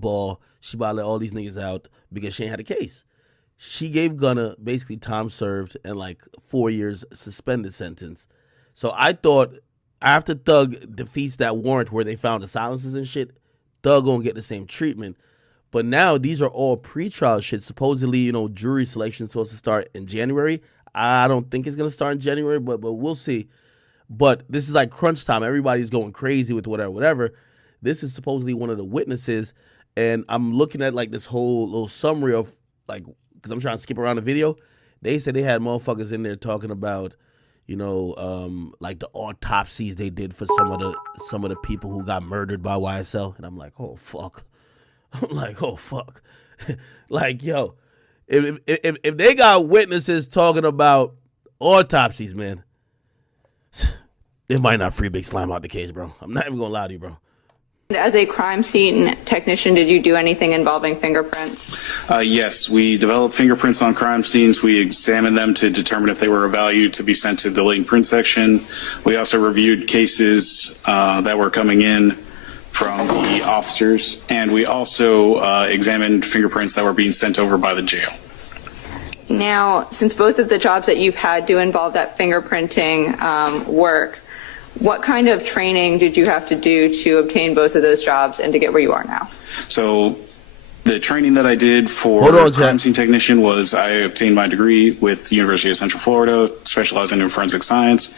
ball. She about to let all these niggas out because she ain't had a case. She gave Gunna basically time served and like 4 years suspended sentence. So I thought after Thug defeats that warrant where they found the silences and shit, Thug gonna get the same treatment. But now these are all pre-trial shit. Supposedly, you know, jury selection is supposed to start in January. I don't think it's gonna start in January, but we'll see. But this is like crunch time. Everybody's going crazy with whatever. This is supposedly one of the witnesses, and I'm looking at like this whole little summary of like, because I'm trying to skip around the video. They said they had motherfuckers in there talking about, you know, like the autopsies they did for some of the people who got murdered by YSL, and I'm like, oh fuck. I'm like, oh fuck. Like, yo, if they got witnesses talking about autopsies, man, they might not free Big Slime out the case, bro. I'm not even gonna lie to you, bro. As a crime scene technician, did you do anything involving fingerprints? Yes, we developed fingerprints on crime scenes. We examined them to determine if they were of value to be sent to the latent print section. We also reviewed cases that were coming in from the officers, and we also examined fingerprints that were being sent over by the jail. Now, since both of the jobs that you've had do involve that fingerprinting work, what kind of training did you have to do to obtain both of those jobs and to get where you are now? So the training that I did for crime scene technician was I obtained my degree with the University of Central Florida, specializing in forensic science.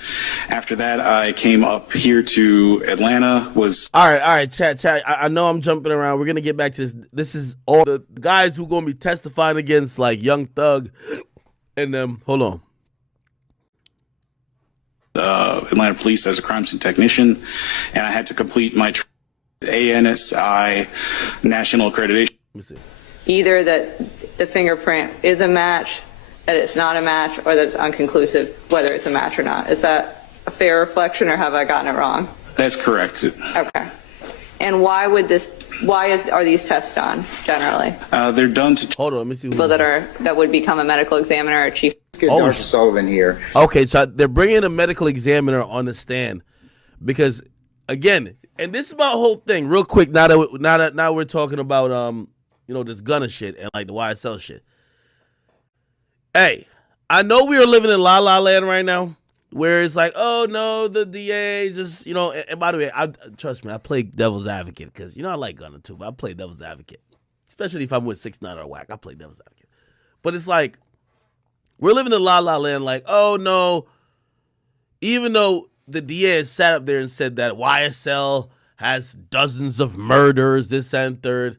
After that, I came up here to Atlanta. All right, chat. I know I'm jumping around. We're gonna get back to this. This is all the guys who gonna be testifying against like Young Thug and them. Hold on. Atlanta Police as a crime scene technician, and I had to complete my ANSI national accreditation. Let me see. Either that the fingerprint is a match, that it's not a match, or that it's unconclusive whether it's a match or not. Is that a fair reflection, or have I gotten it wrong? That's correct. Okay. And why are these tests done generally? They're done to hold on. Let me see. People that would become a medical examiner or chief. Dr. Sullivan here. Okay, so they're bringing a medical examiner on the stand because, again, and this is my whole thing. Real quick, now we're talking about you know, this Gunna shit and like the YSL shit. Hey, I know we are living in La La Land right now, where it's like, oh no, the DA just, you know. And by the way, trust me, I play devil's advocate because, you know, I like Gunna too, but I play devil's advocate, especially if I'm with 6ix9ine or Whack. I play devil's advocate, but it's like we're living in La La Land. Like, oh no, even though the DA has sat up there and said that YSL has dozens of murders, this and third.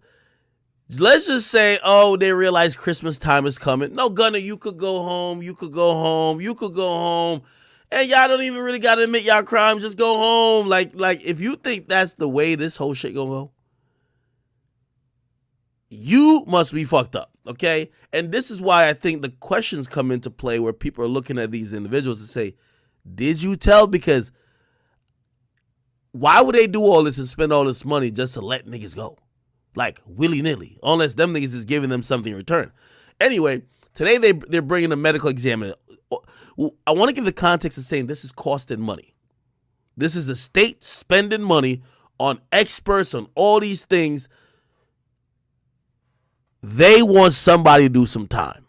Let's just say, oh, they realize Christmas time is coming. No, Gunna, you could go home. You could go home. You could go home. And y'all don't even really got to admit y'all crimes. Just go home. Like if you think that's the way this whole shit gonna go, you must be fucked up, okay? And this is why I think the questions come into play where people are looking at these individuals and say, did you tell? Because why would they do all this and spend all this money just to let niggas go? Like, willy-nilly, unless them niggas is giving them something in return. Anyway, today they're bringing a medical examiner. I want to give the context of saying this is costing money. This is the state spending money on experts on all these things. They want somebody to do some time.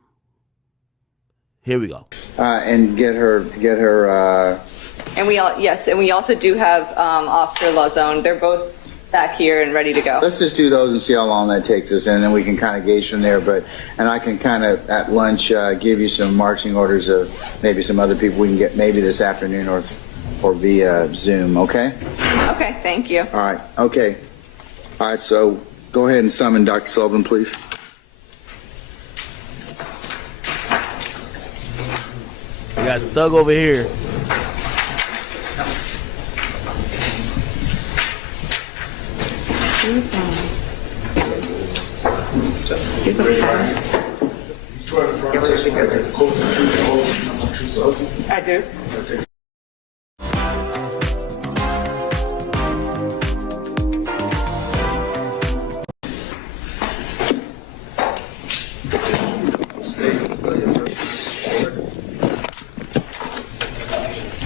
Here we go. And get her. And we also do have Officer Lazone. They're both back here and ready to go. Let's just do those and see how long that takes us, and then we can kind of gauge from there. And I can kind of at lunch give you some marching orders of maybe some other people we can get maybe this afternoon or via Zoom. Okay. Okay. Thank you. All right. Okay. All right. So go ahead and summon Dr. Sullivan, please. We got Thug over here. I do.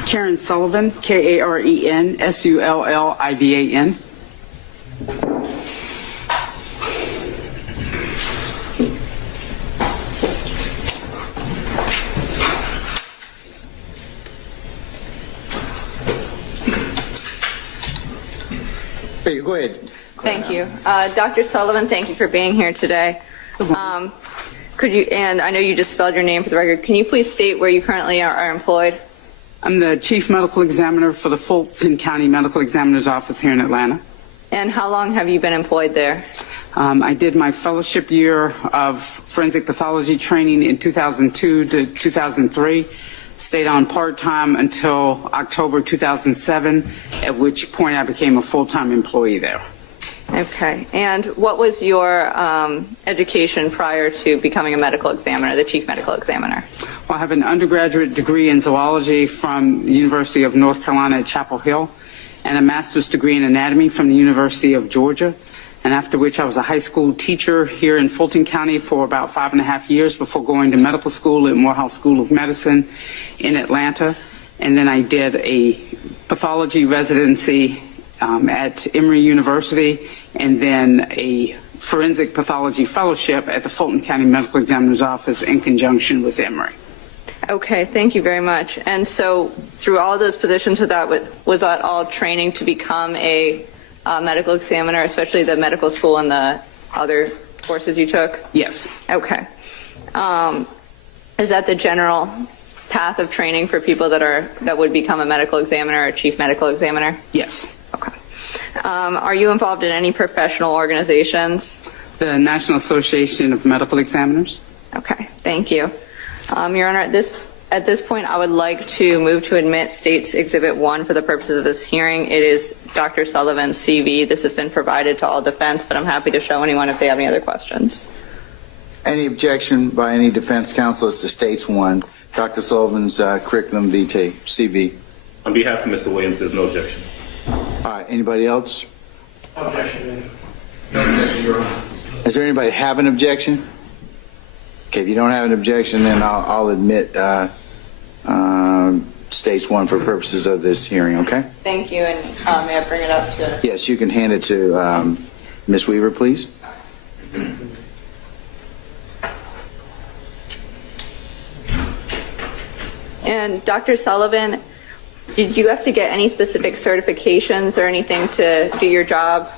Karen Sullivan, Karen Sullivan. Hey, go ahead. Thank you. Dr. Sullivan, thank you for being here today. Could you, and I know you just spelled your name for the record, can you please state where you currently are employed? I'm the Chief Medical Examiner for the Fulton County Medical Examiner's Office here in Atlanta. And how long have you been employed there? I did my fellowship year of forensic pathology training in 2002 to 2003, stayed on part-time until October 2007, at which point I became a full-time employee there. Okay. And what was your education prior to becoming a medical examiner, the chief medical examiner? Well, I have an undergraduate degree in zoology from the University of North Carolina at Chapel Hill and a master's degree in anatomy from the University of Georgia. And after which I was a high school teacher here in Fulton County for about 5.5 years before going to medical school at Morehouse School of Medicine in Atlanta. And then I did a pathology residency at Emory University, and then a forensic pathology fellowship at the Fulton County Medical Examiner's Office in conjunction with Emory. Okay, thank you very much. And so through all those positions, was that all training to become a medical examiner, especially the medical school and the other courses you took? Yes. Okay. Is that the general path of training for people that would become a medical examiner or chief medical examiner? Yes. Okay. Are you involved in any professional organizations? The National Association of Medical Examiners. Okay, thank you. Your Honor, at this point, I would like to move to admit State's Exhibit 1 for the purposes of this hearing. It is Dr. Sullivan's CV. This has been provided to all defense, but I'm happy to show anyone if they have any other questions. Any objection by any defense counsel as to States 1, Dr. Sullivan's curriculum vitae, CV? On behalf of Mr. Williams, there's no objection. All right, anybody else? No objection, Your Honor. Does there anybody have an objection? Okay, if you don't have an objection, then I'll admit States 1 for purposes of this hearing, okay? Thank you, and may I bring it up to... Yes, you can hand it to Ms. Weaver, please. And Dr. Sullivan, did you have to get any specific certifications or anything to do your job?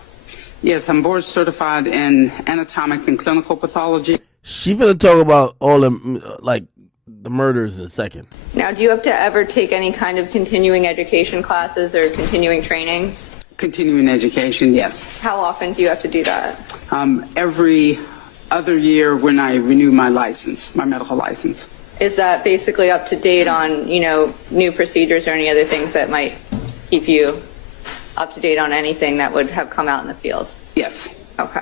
Yes, I'm board certified in anatomic and clinical pathology. She finna talk about all them, like, the murders in a second. Now, do you have to ever take any kind of continuing education classes or continuing trainings? Continuing education, yes. How often do you have to do that? Every other year when I renew my license, my medical license. Is that basically up to date on, new procedures or any other things that might keep you up to date on anything that would have come out in the field? Yes. Okay.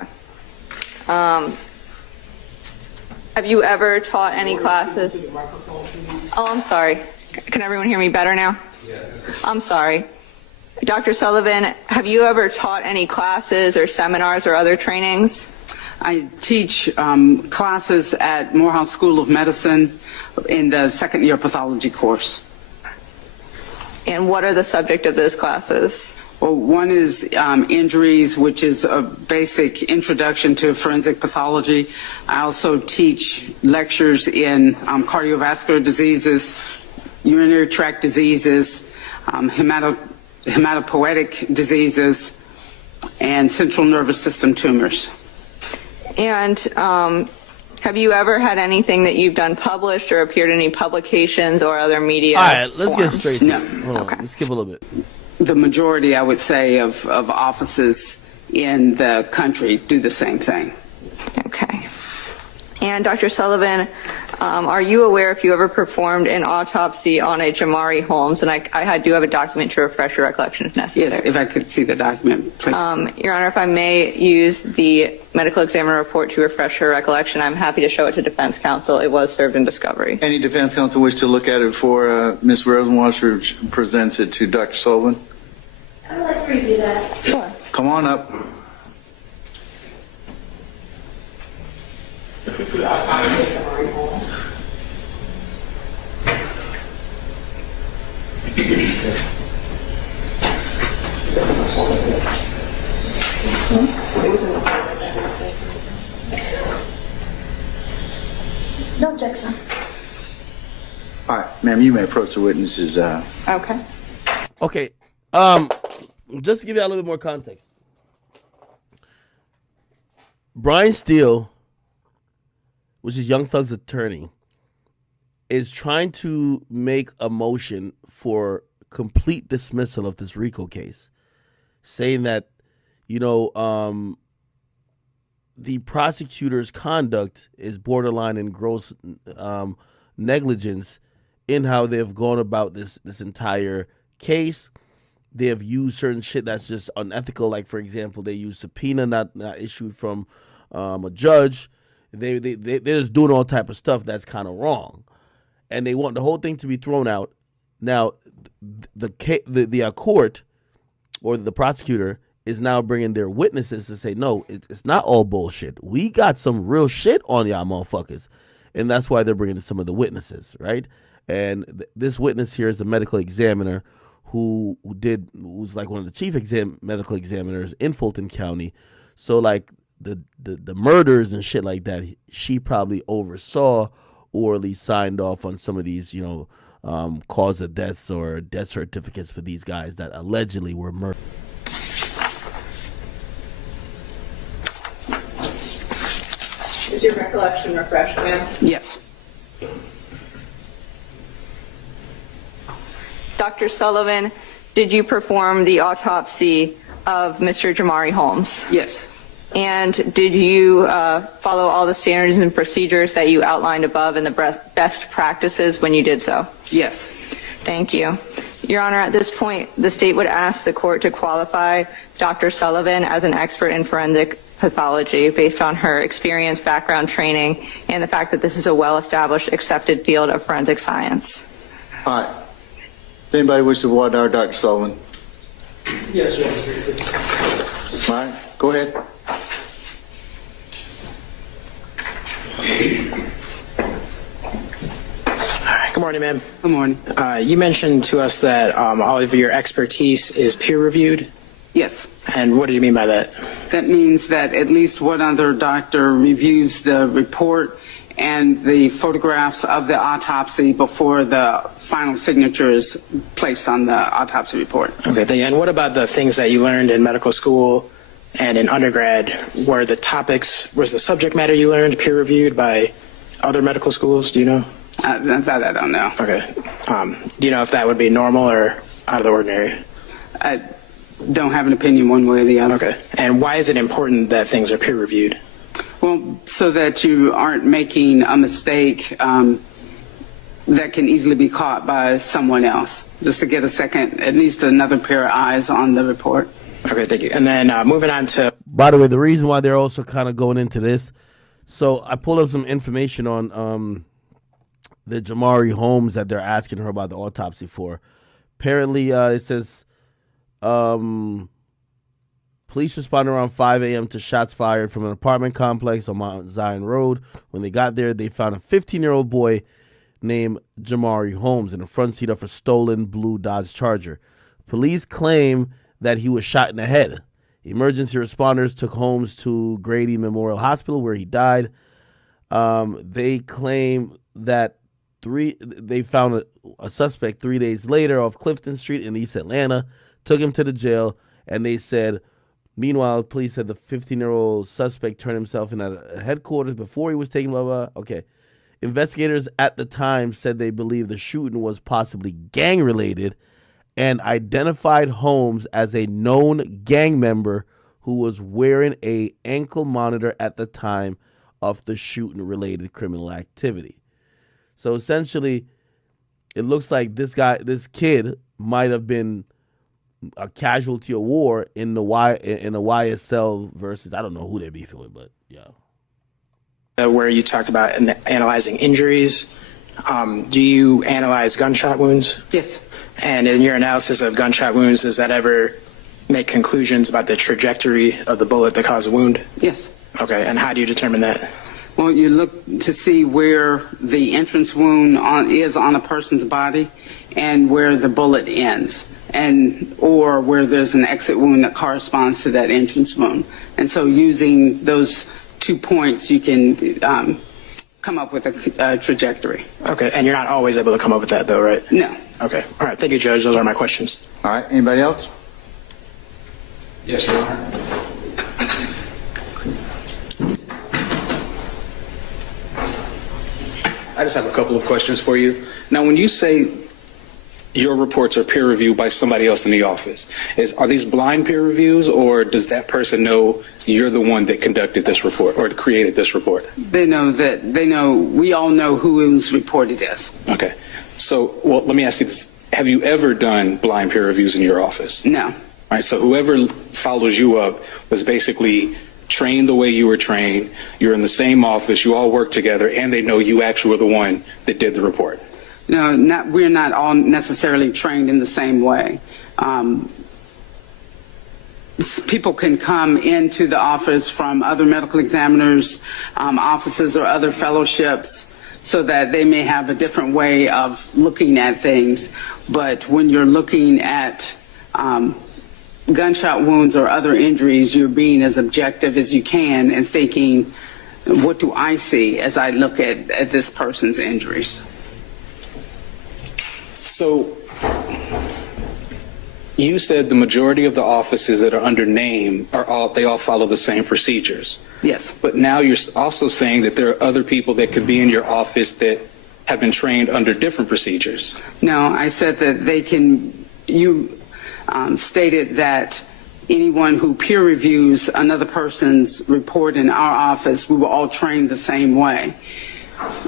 Have you ever taught any classes? Oh, I'm sorry. Can everyone hear me better now? Yes. I'm sorry. Dr. Sullivan, have you ever taught any classes or seminars or other trainings? I teach classes at Morehouse School of Medicine in the second year pathology course. And what are the subject of those classes? Well, one is injuries, which is a basic introduction to forensic pathology. I also teach lectures in cardiovascular diseases, urinary tract diseases, hematopoietic diseases, and central nervous system tumors. And have you ever had anything that you've done published or appeared in any publications or other media? All right, let's get forms? straight to No. it. Hold on, Okay. let's skip a little bit. The majority, I would say, of offices in the country do the same thing. Okay. And Dr. Sullivan, are you aware if you ever performed an autopsy on a Jamari Holmes? And I do have a document to refresh your recollection if necessary. Yes, if I could see the document, please. Your Honor, if I may use the medical examiner report to refresh your recollection, I'm happy to show it to defense counsel. It was served in discovery. Any defense counsel wish to look at it before Ms. Rosenwasser presents it to Dr. Sullivan? I'd like to review that. Sure. Come on up. This is the autopsy of Jamari Holmes. It was in the No objection. All right, ma'am, you may approach the witnesses. Okay. Okay, just to give you a little bit more context. Brian Steele, which is Young Thug's attorney, is trying to make a motion for complete dismissal of this RICO case, saying that, the prosecutor's conduct is borderline in gross negligence in how they've gone about this entire case. They have used certain shit that's just unethical. Like, for example, they use subpoena not issued from a judge. They're just doing all type of stuff that's kind of wrong, and they want the whole thing to be thrown out. Now, the court or the prosecutor is now bringing their witnesses to say, no, it's not all bullshit. We got some real shit on y'all motherfuckers. And that's why they're bringing some of the witnesses, right? And this witness here is a medical examiner who's like one of the chief medical examiners in Fulton County. So like the murders and shit like that, she probably oversaw or at least signed off on some of these, cause of deaths or death certificates for these guys that allegedly were murdered. Is your recollection refreshed, ma'am? Yes. Dr. Sullivan, did you perform the autopsy of Mr. Jamari Holmes? Yes. And did you follow all the standards and procedures that you outlined above and the best practices when you did so? Yes. Thank you. Your Honor, at this point, the state would ask the court to qualify Dr. Sullivan as an expert in forensic pathology based on her experience, background, training, and the fact that this is a well-established, accepted field of forensic science. All right. Does anybody wish to voir dire Dr. Sullivan? Yes, sir. All right, go ahead. Good morning, ma'am. Good morning. You mentioned to us that all of your expertise is peer-reviewed. Yes. And what do you mean by that? That means that at least one other doctor reviews the report and the photographs of the autopsy before the final signature is placed on the autopsy report. Okay, thank you. And what about the things that you learned in medical school and in undergrad? Was the subject matter you learned peer-reviewed by other medical schools? Do you know? That I don't know. Okay. Do you know if that would be normal or out of the ordinary? I don't have an opinion one way or the other. Okay. And why is it important that things are peer-reviewed? Well, so that you aren't making a mistake that can easily be caught by someone else, just to get at least another pair of eyes on the report. Okay, thank you. And then moving on to... By the way, the reason why they're also kind of going into this, so I pulled up some information on the Jamari Holmes that they're asking her about the autopsy for. Apparently, it says police responded around 5 a.m. to shots fired from an apartment complex on Mount Zion Road. When they got there, they found a 15-year-old boy named Jamari Holmes in the front seat of a stolen blue Dodge Charger. Police claim that he was shot in the head. Emergency responders took Holmes to Grady Memorial Hospital where he died. They claim that they found a suspect 3 days later off Clifton Street in East Atlanta, took him to the jail, and they said, meanwhile, police said the 15-year-old suspect turned himself in at headquarters before he was taken, blah, blah, blah. Okay. Investigators at the time said they believed the shooting was possibly gang-related and identified Holmes as a known gang member who was wearing a ankle monitor at the time of the shooting-related criminal activity. So essentially, it looks like this kid might have been a casualty of war in the YSL versus, I don't know who they're beefing with, but yeah. Where you talked about analyzing injuries. Do you analyze gunshot wounds? Yes. And in your analysis of gunshot wounds, does that ever make conclusions about the trajectory of the bullet that caused a wound? Yes. Okay, and how do you determine that? Well, you look to see where the entrance wound is on a person's body and where the bullet ends, or where there's an exit wound that corresponds to that entrance wound. And so using those 2 points, you can come up with a trajectory. Okay, and you're not always able to come up with that, though, right? No. Okay. All right, thank you, Judge. Those are my questions. All right, anybody else? Yes, Your Honor. I just have a couple of questions for you. Now, when you say your reports are peer reviewed by somebody else in the office, are these blind peer reviews, or does that person know you're the one that conducted this report or created this report? They know, we all know whose report it is. Okay. So, well, let me ask you this. Have you ever done blind peer reviews in your office? No. All right. So whoever follows you up was basically trained the way you were trained. You're in the same office. You all work together, and they know you actually were the one that did the report. No, we're not all necessarily trained in the same way. People can come into the office from other medical examiners' offices or other fellowships so that they may have a different way of looking at things. But when you're looking at gunshot wounds or other injuries, you're being as objective as you can and thinking, what do I see as I look at this person's injuries? So you said the majority of the offices that are under name they all follow the same procedures. Yes. But now you're also saying that there are other people that could be in your office that have been trained under different procedures. No, I said that you stated that anyone who peer reviews another person's report in our office, we were all trained the same way.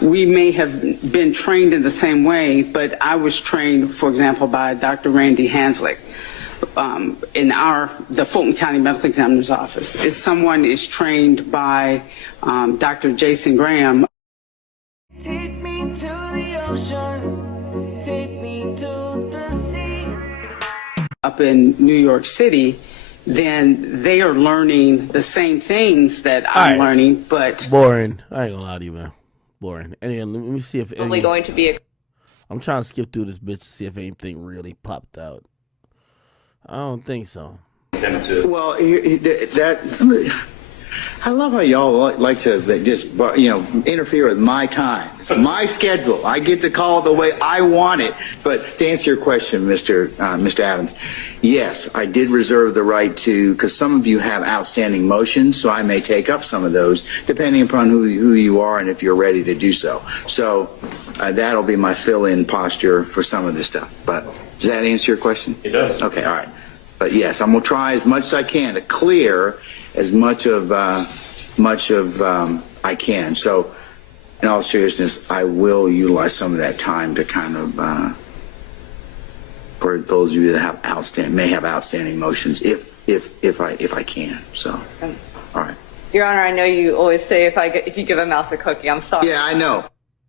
We may have been trained in the same way, but I was trained, for example, by Dr. Randy Hanslick in the Fulton County Medical Examiner's Office. If someone is trained by Dr. Jason Graham, take me to the ocean, take me to the sea. Up in New York City, then they are learning the same things that I'm learning, but boring. I ain't gonna lie to you, man. Boring. Anyway, let me see if Only going to be I'm trying to skip through this bitch to see if anything really popped out. I don't think so. Well, I love how y'all like to just, interfere with my time. It's my schedule. I get to call it the way I want it. But to answer your question, Mr. Adams, yes, I did reserve the right to, because some of you have outstanding motions, so I may take up some of those, depending upon who you are and if you're ready to do so. So that'll be my fill-in posture for some of this stuff. But does that answer your question? It does. Okay, all right. But yes, I'm going to try as much as I can to clear as much of I can. So, in all seriousness, I will utilize some of that time to kind of, for those of you that have may have outstanding motions, if I can. So, all right. Your Honor, I know you always say if you give a mouse a cookie, I'm sorry. Yeah, I know.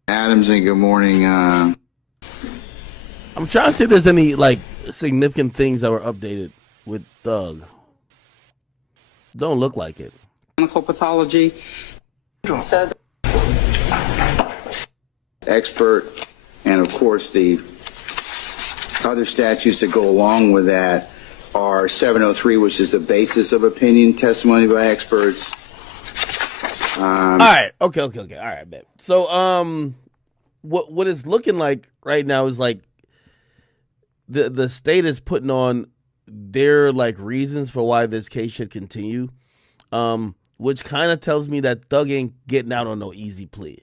Adams, and good morning. I'm trying to see if there's any significant things that were updated with Doug. Don't look like it. clinical pathology. So Expert, and of course the other statutes that go along with that are 703, which is the basis of opinion testimony by experts. All right. Okay. All right, babe. So, what it's looking like right now is the state is putting on their reasons for why this case should continue, which kind of tells me that Thug ain't getting out on no easy plea.